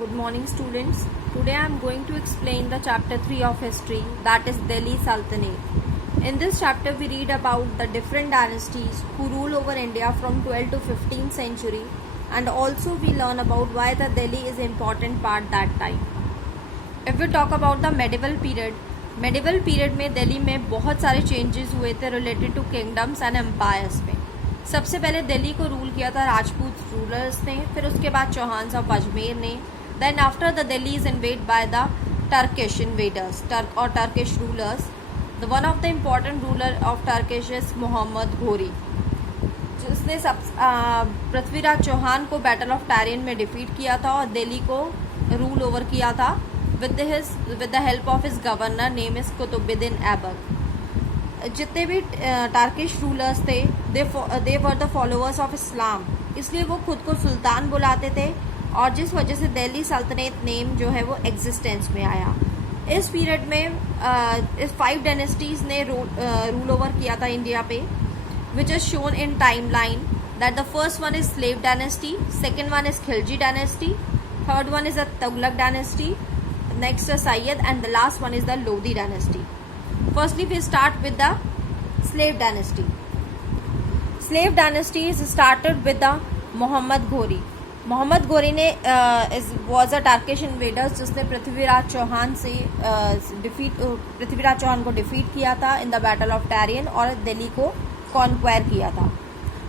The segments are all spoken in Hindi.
Good morning students. Today I am going to explain the chapter 3 of history, that is Delhi Sultanate. In this chapter we read about the different dynasties who rule over India from 12th to 15th century, and also we learn about why the Delhi is important part that time. If we talk about the medieval period में दिल्ली में बहुत सारे चेंजेस हुए थे related to kingdoms and empires में. सबसे पहले दिल्ली को रूल किया था राजपूत रूलर्स ने, फिर उसके बाद चौहान ऑफ अजमेर ने. Then after the Delhi is invaded by the Turkish invaders और Turkish rulers. The one of the important ruler of Turkish is Mohammad Ghori, जिसने पृथ्वीराज चौहान को बैटल ऑफ टैरियन में डिफीट किया था और दिल्ली को रूल ओवर किया था with the help of his governor name is Qutubuddin Aibak. जितने भी टर्किश रूलर्स थे they were the followers of Islam, इसलिए वो खुद को सुल्तान बुलाते थे और जिस वजह से दिल्ली सल्तनत नेम जो है वो एग्जिस्टेंस में आया. इस पीरियड में इस 5 डायनेस्टीज ने रूल ओवर किया था इंडिया पे, which is shown in time line that the first one is slave dynasty, second one is Khilji dynasty, third one is the Tughlaq dynasty, next is Sayyid, and the last one is the Lodi dynasty. Firstly we start with the slave dynasty. Slave dynasty is started with the Mohammad Ghori. Mohammad घोरी ने was a Turkish invader जिसने पृथ्वीराज चौहान को डिफीट किया था इन द बैटल ऑफ टैरियन और दिल्ली को कॉन्क्वायर किया था.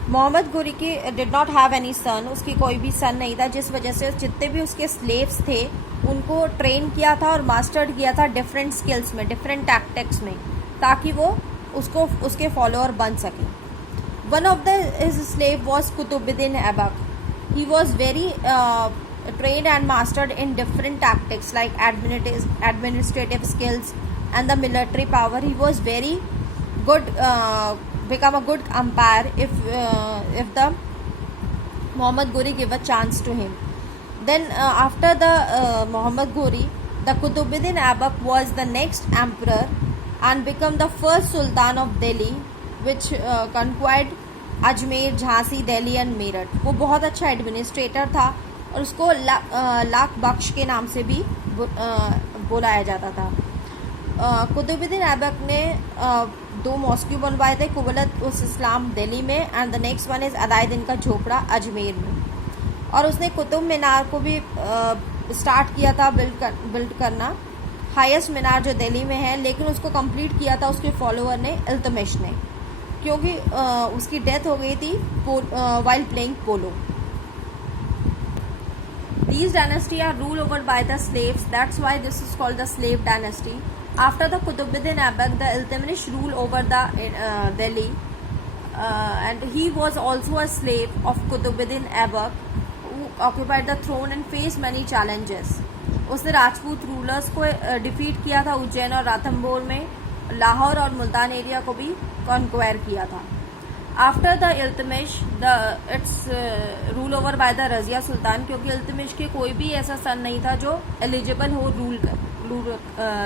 मोहम्मद घोरी की डिड नॉट हैव एनी सन, उसकी कोई भी सन नहीं था, जिस वजह से जितने भी उसके स्लेव्स थे उनको ट्रेन किया था और मास्टर्ड किया था डिफरेंट स्किल्स में, डिफरेंट टैक्टिक्स में, ताकि वो उसके फॉलोअर बन सके. One of the his slave was Qutubuddin Aibak. He was very trained and mastered in different tactics like administrative skills and the military power. He was very good, become a good umpire if the Muhammad Ghori give a chance to him. Then after the Muhammad Ghori, the Qutbuddin Aibak was the next emperor and become the first Sultan of Delhi, which conquered Ajmer, Jhansi, Delhi and Meerut. वो बहुत अच्छा एडमिनिस्ट्रेटर था और उसको लाख बख्श के नाम से भी बुलाया जाता था. कुतुबुद्दीन ऐबक ने 2 मॉस्क्यू बनवाए थे, कुबलत उस इस्लाम दिल्ली में and the next one is Adhai Din का झोपड़ा अजमेर में. और उसने कुतुब मीनार को भी स्टार्ट किया था बिल्ड करना, हाईएस्ट मीनार जो दिल्ली में है, लेकिन उसको कंप्लीट किया था उसके फॉलोअर ने, इल्तमिश ने, क्योंकि उसकी डेथ हो गई थी while playing polo. These dynasty are ruled over by the slaves. That's why this is called the slave dynasty. After the Qutbuddin Aibak, the Iltutmish ruled over the Delhi, and he was also a slave of Qutbuddin Aibak, who occupied the throne and faced many challenges. उसने राजपूत रूलर्स को डिफीट किया था उज्जैन और राथम्बोर में, लाहौर और मुल्तान एरिया को भी कॉन्क्वायर किया था. After the Iltutmish its rule over by the Razia Sultan, क्योंकि इल्तमिश के कोई भी ऐसा सन नहीं था जो एलिजिबल हो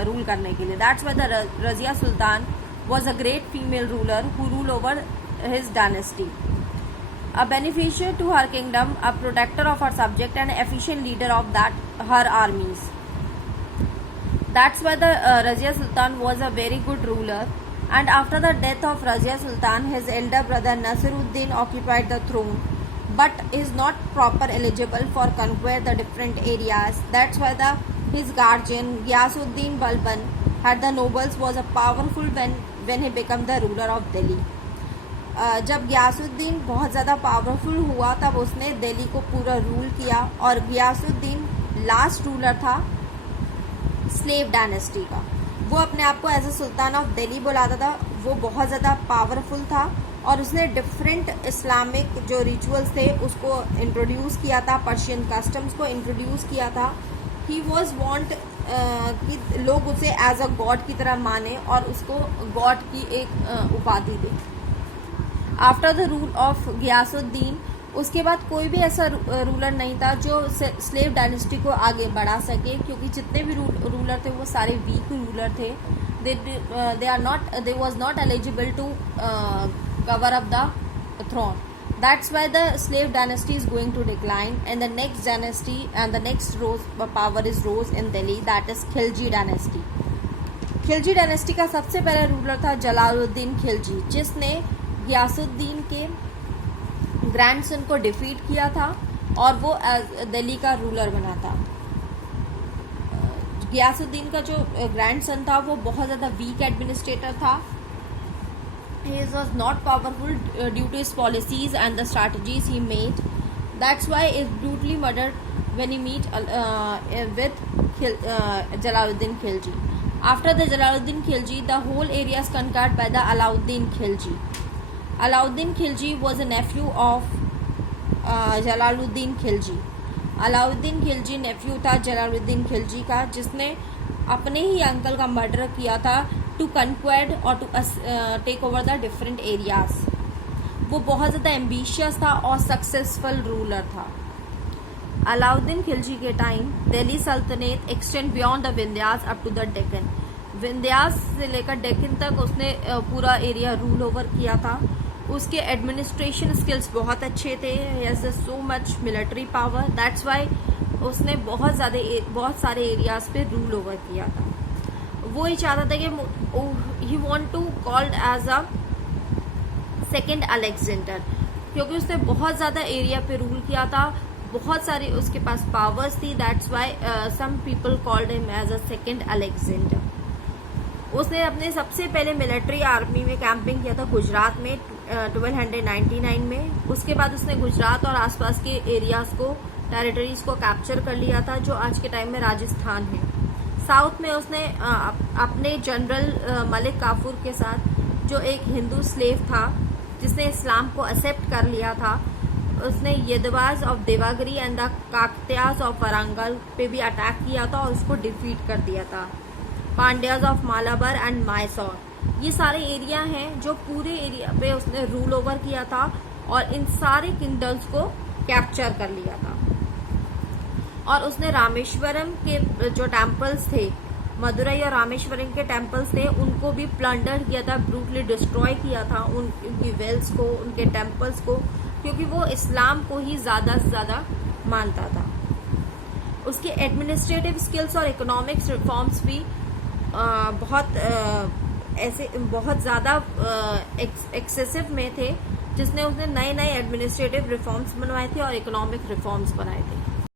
रूल करने के लिए. That's why the Razia Sultan was a great female ruler who rule over his dynasty, a beneficiary to her kingdom, a protector of her subject and efficient leader of that her armies. That's why the Razia Sultan was a very good ruler. And after the death of Razia Sultan, his elder brother Nasiruddin occupied the throne, but is not proper eligible for conquer the different areas. That's why his guardian Ghiyasuddin Balban had the nobles was a powerful when he became the ruler of Delhi. जब गियासुद्दीन बहुत ज़्यादा पावरफुल हुआ तब उसने दिल्ली को पूरा रूल किया, और गियासुद्दीन लास्ट रूलर था स्लेव डायनेस्टी का. वो अपने आप को as a sultan of Delhi बुलाता था. वो बहुत ज़्यादा पावरफुल था और उसने डिफरेंट इस्लामिक जो रिचुअल्स थे उसको इंट्रोड्यूस किया था, पर्शियन कस्टम्स को इंट्रोड्यूस किया था. ही वॉज वॉन्ट कि लोग उसे एज अ गॉड की तरह माने और उसको गॉड की एक उपाधि दे. After the rule of Ghiyasuddin, उसके बाद कोई भी ऐसा रूलर नहीं था जो स्लेव डायनेस्टी को आगे बढ़ा सके, क्योंकि जितने भी रूलर थे वो सारे वीक रूलर थे. They was not eligible to cover up the throne. That's why the slave dynasty is going to decline, and the next dynasty and the next power is rose in Delhi, that is Khilji dynasty. Khilji dynasty का सबसे पहला रूलर था जलालुद्दीन खिलजी, जिसने गियासुद्दीन के ग्रैंडसन को डिफीट किया था और वो दिल्ली का रूलर बना था. गियासुद्दीन का जो ग्रैंडसन था वो बहुत ज़्यादा वीक एडमिनिस्ट्रेटर था. He was not powerful due to his policies and the strategies he made. That's why he is brutally murdered when he meet with Jalaluddin Khilji. After the Jalaluddin Khilji, the whole area is conquered by the Alauddin Khilji. Alauddin Khilji was a nephew of Jalaluddin Khilji. Alauddin Khilji nephew था Jalaluddin Khilji का, जिसने अपने ही अंकल का मर्डर किया था टू कन्क्वेड और to take over the different areas. वो बहुत ज़्यादा एम्बिशियस था और सक्सेसफुल रूलर था. अलाउद्दीन खिलजी के time Delhi Saltanat extend beyond the Vindhyas up to the Deccan. Vindhyas से लेकर डेक्कन तक उसने पूरा एरिया रूल ओवर किया था. उसके एडमिनिस्ट्रेशन स्किल्स बहुत अच्छे थे. He has so much military power. That's why उसने बहुत सारे एरियाज पे रूल ओवर किया था. वो ही चाहता था कि he want to called as a second Alexander, क्योंकि उसने बहुत ज़्यादा एरिया पे रूल किया था, बहुत सारी उसके पास पावर्स थी. That's why some people called him as a second Alexander. उसने अपने सबसे पहले मिलिट्री आर्मी में कैंपिंग किया था गुजरात में 1299 में. उसके बाद उसने गुजरात और आसपास के एरियाज को, टेरिटरीज को कैप्चर कर लिया था, जो आज के टाइम में राजस्थान है. साउथ में उसने अपने जनरल मलिक काफूर के साथ, जो एक हिंदू स्लेव था जिसने इस्लाम को एक्सेप्ट कर लिया था, उसने Yadavas of Devagiri and the Kakatiyas of Warangal पे भी अटैक किया था और उसको डिफीट कर दिया था. पांड्याज ऑफ मालाबार एंड मायसोर, ये सारे एरिया हैं जो पूरे एरिया पे उसने रूल ओवर किया था और इन सारे किंगडम्स को कैप्चर कर लिया था. और उसने रामेश्वरम के जो टेम्पल्स थे, मदुरई और रामेश्वरम के टेम्पल्स थे, उनको भी प्लंडर किया था, ब्रूटली डिस्ट्रॉय किया था उनकी वेल्स को, उनके टेम्पल्स को, क्योंकि वो इस्लाम को ही ज़्यादा से ज़्यादा मानता था. उसके एडमिनिस्ट्रेटिव स्किल्स और इकोनॉमिक्स रिफॉर्म्स भी बहुत ज़्यादा एक्सेसिव में थे, जिसने उसने नए एडमिनिस्ट्रेटिव रिफॉर्म्स बनवाए थे और इकोनॉमिक रिफॉर्म्स बनाए थे.